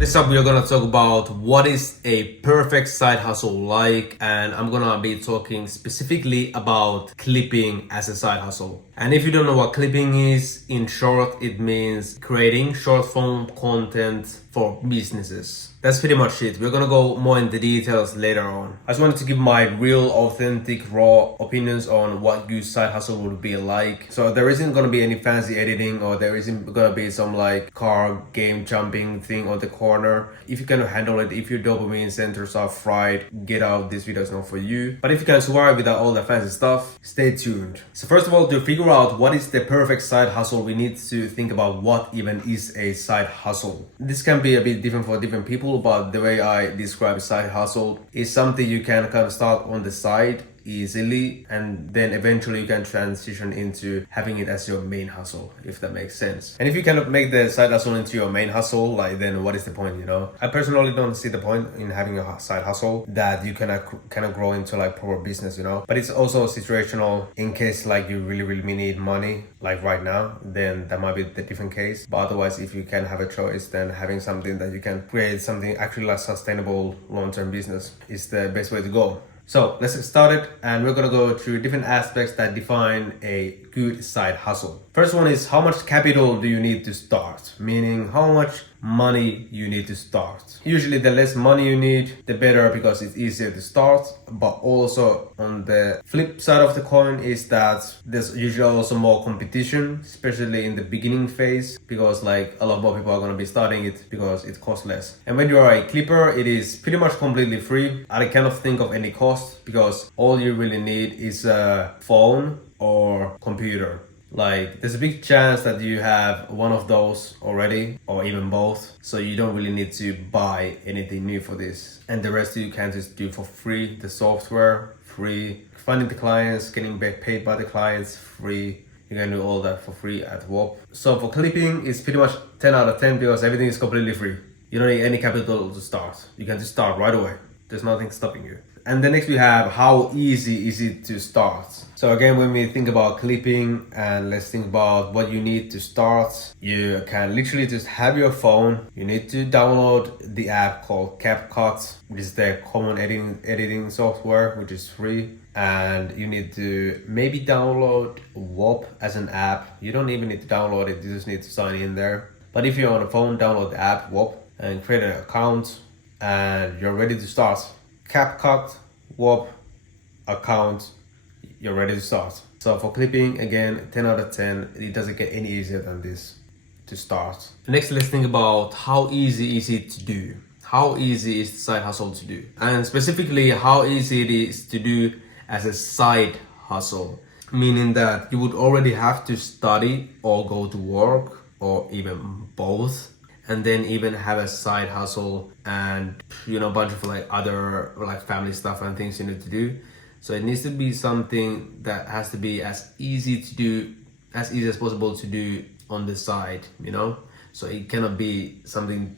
What is up? We're gonna talk about what is a perfect side hustle like, and I'm gonna be talking specifically about clipping as a side hustle. And if you don't know what clipping is, in short, it means creating short form content for businesses. That's pretty much it. We're gonna go more into details later on. I just wanted to give my real, authentic, raw opinions on what good side hustle would be like. So there isn't gonna be any fancy editing, or there isn't gonna be some like car game jumping thing on the corner. If you can handle it, if your dopamine centers are fried, get out. This video is not for you. But if you can survive without all the fancy stuff, stay tuned. So first of all, to figure out what is the perfect side hustle, we need to think about what even is a side hustle. This can be a bit different for different people, but the way I describe side hustle is something you can kind of start on the side easily, and then eventually you can transition into having it as your main hustle, if that makes sense. And if you cannot make the side hustle into your main hustle, like, then what is the point, you know? I personally don't see the point in having a side hustle that you cannot grow into like proper business, you know? But it's also situational. In case like you really need money, like right now, then that might be the different case. But otherwise, if you can have a choice, then having something that you can create something actually like sustainable long-term business is the best way to go. So let's get started, and we're gonna go through different aspects that define a good side hustle. First one is, how much capital do you need to start? Meaning how much money you need to start. Usually the less money you need, the better, because it's easier to start. But also on the flip side of the coin is that there's usually also more competition, especially in the beginning phase, because like a lot more people are gonna be starting it because it costs less. And when you are a clipper, it is pretty much completely free. I cannot think of any cost, because all you really need is a phone or computer. Like, there's a big chance that you have one of those already, or even both, so you don't really need to buy anything new for this. And the rest you can just do for free. The software, free. Finding the clients, getting paid by the clients, free. You can do all that for free at WOP. So for clipping, it's pretty much 10 out of 10, because everything is completely free. You don't need any capital to start. You can just start right away. There's nothing stopping you. And then next we have, how easy is it to start? So again, when we think about clipping, and let's think about what you need to start, you can literally just have your phone. You need to download the app called CapCut, which is the common editing software, which is free. And you need to maybe download WOP as an app. You don't even need to download it, you just need to sign in there. But if you're on a phone, download the app WOP and create an account, and you're ready to start. CapCut, WOP, account, you're ready to start. So for clipping, again, 10 out of 10. It doesn't get any easier than this to start. Next, let's think about how easy is it to do. How easy is the side hustle to do? And specifically, how easy it is to do as a side hustle. Meaning that you would already have to study or go to work, or even both, and then even have a side hustle and, you know, a bunch of like other like family stuff and things you need to do. So it needs to be something that has to be as easy to do, as easy as possible to do on the side, you know? So it cannot be something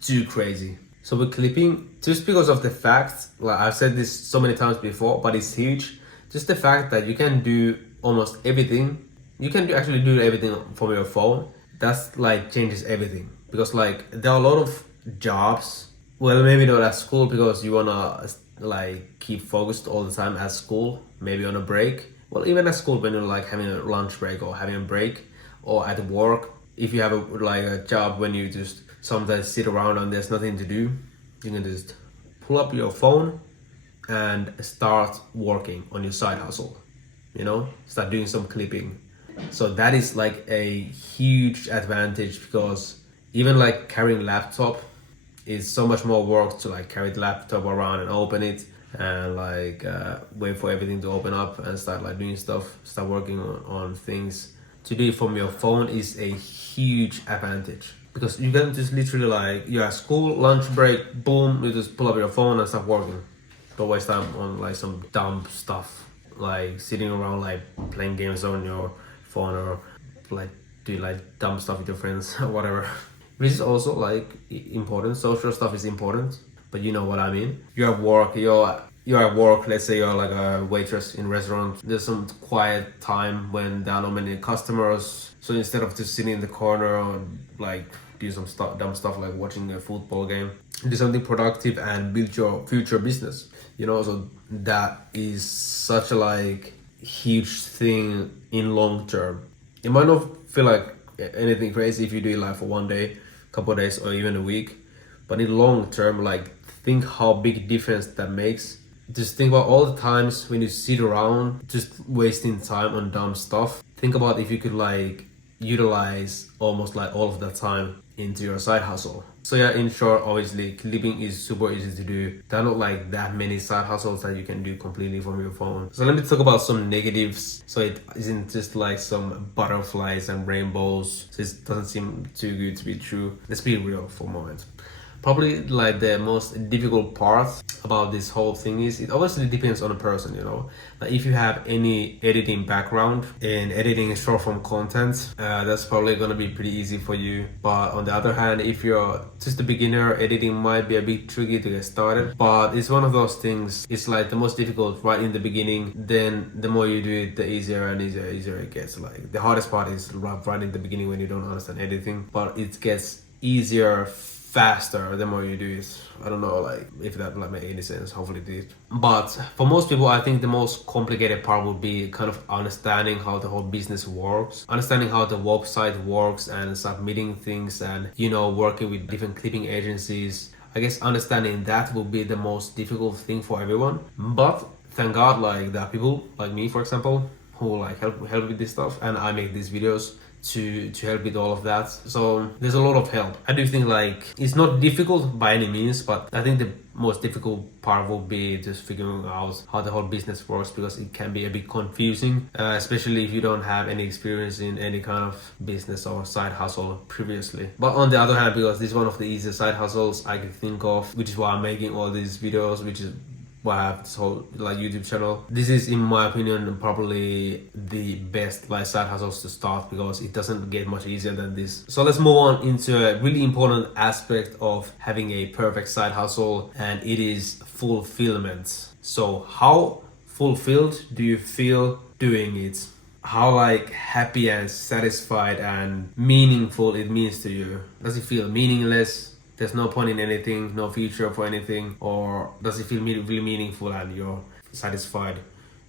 too crazy. So with clipping, just because of the fact, like I've said this so many times before, but it's huge, just the fact that you can do almost everything. You can actually do everything from your phone. That's like changes everything. Because like there are a lot of jobs, well, maybe not at school, because you wanna like keep focused all the time at school, maybe on a break. Well, even at school, when you're like having a lunch break or having a break, or at work, if you have a job when you just sometimes sit around and there's nothing to do, you can just pull up your phone and start working on your side hustle, you know, start doing some clipping. So that is like a huge advantage, because even like carrying laptop is so much more work to like carry the laptop around and open it, and like wait for everything to open up and start like doing stuff, start working on things. To do it from your phone is a huge advantage, because you can just literally like, you're at school, lunch break, boom, you just pull up your phone and start working. Don't waste time on like some dumb stuff, like sitting around like playing games on your phone, or like do like dumb stuff with your friends or whatever. Which is also like important. Social stuff is important, but you know what I mean. You're at work, you're at work, let's say you're like a waitress in a restaurant. There's some quiet time when there are not many customers. So instead of just sitting in the corner or like do some dumb stuff like watching a football game. Do something productive and build your future business. So that is such a like huge thing in long term. It might not feel like anything crazy if you do it like for one day, couple of days, or even a week, but in long term, like think how big difference that makes. Just think about all the times when you sit around just wasting time on dumb stuff. Think about if you could like utilize almost like all of that time into your side hustle. So yeah, in short, obviously clipping is super easy to do. There are not like that many side hustles that you can do completely from your phone. So let me talk about some negatives, so it isn't just like some butterflies and rainbows, so it doesn't seem too good to be true. Let's be real for a moment. Probably like the most difficult part about this whole thing is it obviously depends on the person, Like if you have any editing background and editing short form content, that's probably gonna be pretty easy for you. But on the other hand, if you're just a beginner, editing might be a bit tricky to get started. But it's one of those things, it's like the most difficult right in the beginning. Then the more you do it, the easier and easier it gets. Like the hardest part is right in the beginning when you don't understand editing, but it gets easier faster the more you do it. I don't know like if that like made any sense. Hopefully it did. But for most people, I think the most complicated part would be kind of understanding how the whole business works, understanding how the website works and submitting things and working with different clipping agencies. I guess understanding that will be the most difficult thing for everyone. But thank God like there are people like me, for example, who like help with this stuff, and I make these videos to help with all of that. So there's a lot of help. I do think like it's not difficult by any means, but I think the most difficult part will be just figuring out how the whole business works, because it can be a bit confusing, especially if you don't have any experience in any kind of business or side hustle previously. But on the other hand, because this is one of the easiest side hustles I can think of, which is why I'm making all these videos, which is why I have this whole like YouTube channel. This is, in my opinion, probably the best like side hustles to start, because it doesn't get much easier than this. So let's move on into a really important aspect of having a perfect side hustle, and it is fulfillment. So how fulfilled do you feel doing it? How like happy and satisfied and meaningful it means to you? Does it feel meaningless? There's no point in anything, no future for anything? Or does it feel really meaningful and you're satisfied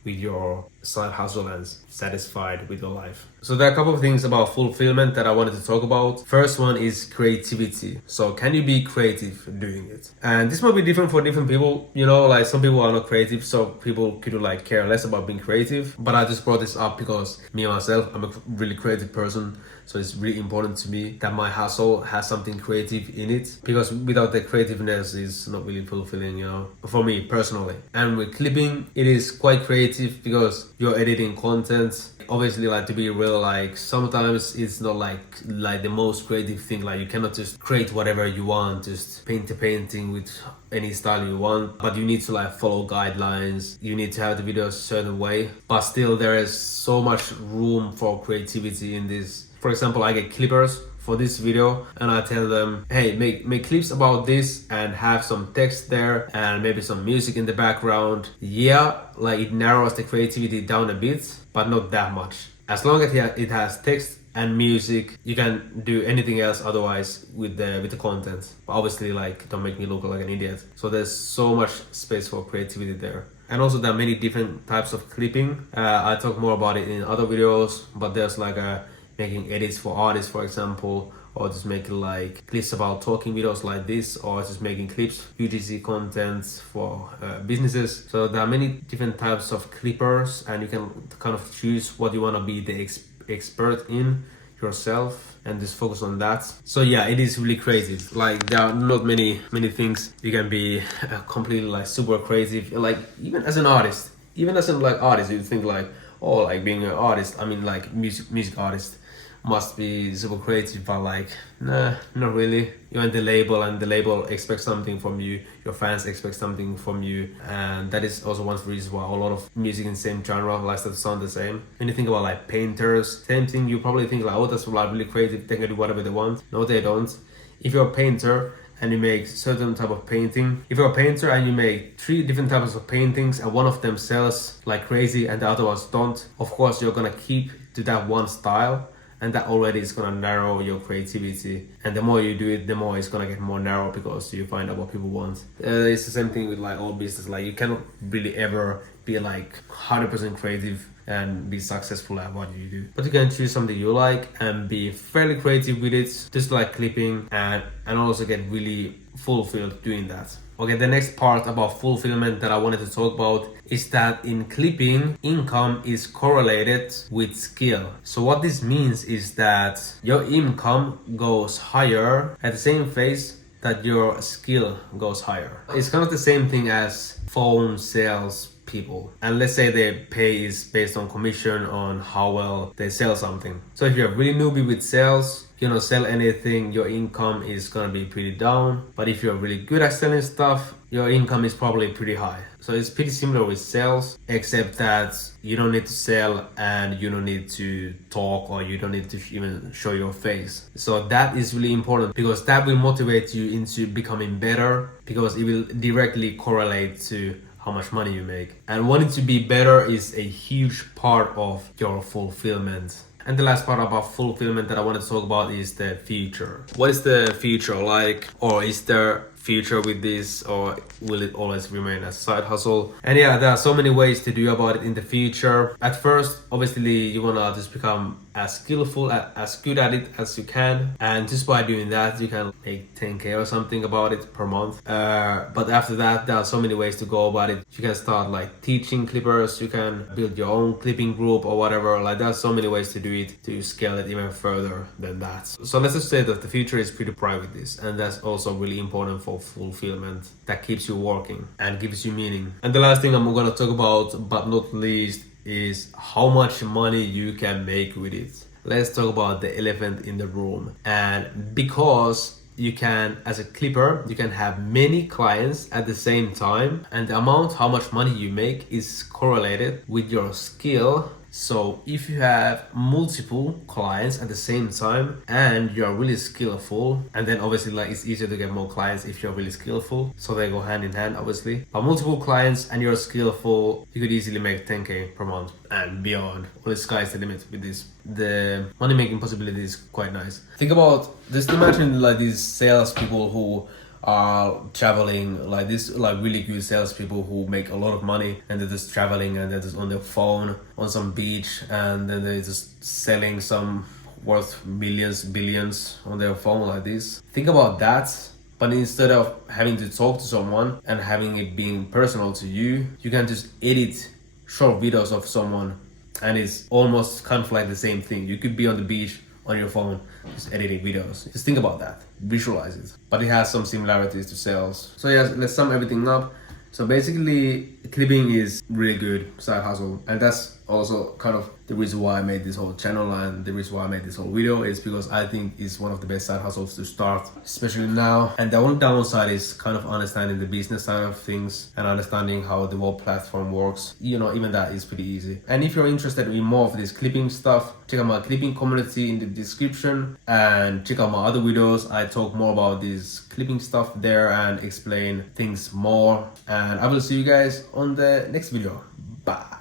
with your side hustle and satisfied with your life? So there are a couple of things about fulfillment that I wanted to talk about. First one is creativity. So can you be creative doing it? And this might be different for different people. Like some people are not creative, so people could like care less about being creative. But I just brought this up because me myself, I'm a really creative person. So it's really important to me that my hustle has something creative in it, because without the creativeness, it's not really fulfilling, for me personally. And with clipping, it is quite creative because you're editing content. Obviously, like to be real, like sometimes it's not like the most creative thing. Like you cannot just create whatever you want, just paint a painting with any style you want, but you need to like follow guidelines. You need to have the video a certain way, but still there is so much room for creativity in this. For example, I get clippers for this video and I tell them, hey, make clips about this and have some text there and maybe some music in the background. Yeah, like it narrows the creativity down a bit, but not that much. As long as it has text and music, you can do anything else otherwise with the content. But obviously, like, don't make me look like an idiot. So there's so much space for creativity there. And also there are many different types of clipping. I talk more about it in other videos, but there's like making edits for artists, for example, or just making like clips about talking videos like this, or just making clips, UGC content for businesses. So there are many different types of clippers, and you can kind of choose what you want to be the expert in yourself and just focus on that. So yeah, it is really creative. Like there are not many things you can be completely like super creative. Like even as an artist, you think like, oh, like being an artist, I mean like music artist must be super creative, but like nah, not really. You're in the label and the label expects something from you, your fans expect something from you, and that is also one of the reasons why a lot of music in the same genre likes to sound the same. When you think about like painters, same thing, you probably think like, oh, that's like really creative, they can do whatever they want. No, they don't. If you're a painter and you make certain type of painting, if you're a painter and you make 3 different types of paintings and one of them sells like crazy and the other ones don't, of course you're gonna keep to that one style and that already is gonna narrow your creativity. And the more you do it, the more it's gonna get more narrow because you find out what people want. It's the same thing with like all business. Like you cannot really ever be like 100% creative and be successful at what you do. But you can choose something you like and be fairly creative with it, just like clipping, and also get really fulfilled doing that. Okay, the next part about fulfillment that I wanted to talk about is that in clipping, income is correlated with skill. So what this means is that your income goes higher at the same phase that your skill goes higher. It's kind of the same thing as phone sales people, and let's say their pay is based on commission on how well they sell something. So if you're really newbie with sales, you don't sell anything, your income is gonna be pretty down. But if you're really good at selling stuff, your income is probably pretty high. So it's pretty similar with sales, except that you don't need to sell and you don't need to talk, or you don't need to even show your face. So that is really important because that will motivate you into becoming better, because it will directly correlate to how much money you make. And wanting to be better is a huge part of your fulfillment. And the last part about fulfillment that I want to talk about is the future. What is the future like? Or is there future with this, or will it always remain as a side hustle? And yeah, there are so many ways to do about it in the future. At first, obviously, you want to just become as skillful, as good at it as you can, and just by doing that you can make 10k or something about it per month. But after that, there are so many ways to go about it. You can start like teaching clippers, you can build your own clipping group or whatever. Like there are so many ways to do it, to scale it even further than that. So let's just say that the future is pretty bright with this, and that's also really important for fulfillment. That keeps you working and gives you meaning. And the last thing I'm gonna talk about, but not least, is how much money you can make with it. Let's talk about the elephant in the room. And because you can, as a clipper, you can have many clients at the same time, and the amount how much money you make is correlated with your skill. So if you have multiple clients at the same time and you're really skillful, and then obviously like it's easier to get more clients if you're really skillful, so they go hand in hand obviously. But multiple clients and you're skillful, you could easily make 10k per month and beyond. Well, the sky's the limit with this. The money making possibility is quite nice. Think about, just imagine like these sales people who are traveling, like this, like really good salespeople who make a lot of money, and they're just traveling and they're just on their phone on some beach, and then they're just selling some worth millions, billions on their phone like this. Think about that. But instead of having to talk to someone and having it being personal to you, you can just edit short videos of someone, and it's almost kind of like the same thing. You could be on the beach on your phone just editing videos. Just think about that, visualize it. But it has some similarities to sales. So yeah, let's sum everything up. So basically, clipping is really good side hustle, and that's also kind of the reason why I made this whole channel, and the reason why I made this whole video is because I think it's one of the best side hustles to start, especially now. And the only downside is kind of understanding the business side of things and understanding how the whole platform works. You know, even that is pretty easy. And if you're interested in more of this clipping stuff, check out my clipping community in the description, and check out my other videos. I talk more about this clipping stuff there and explain things more. And I will see you guys on the next video. Bye.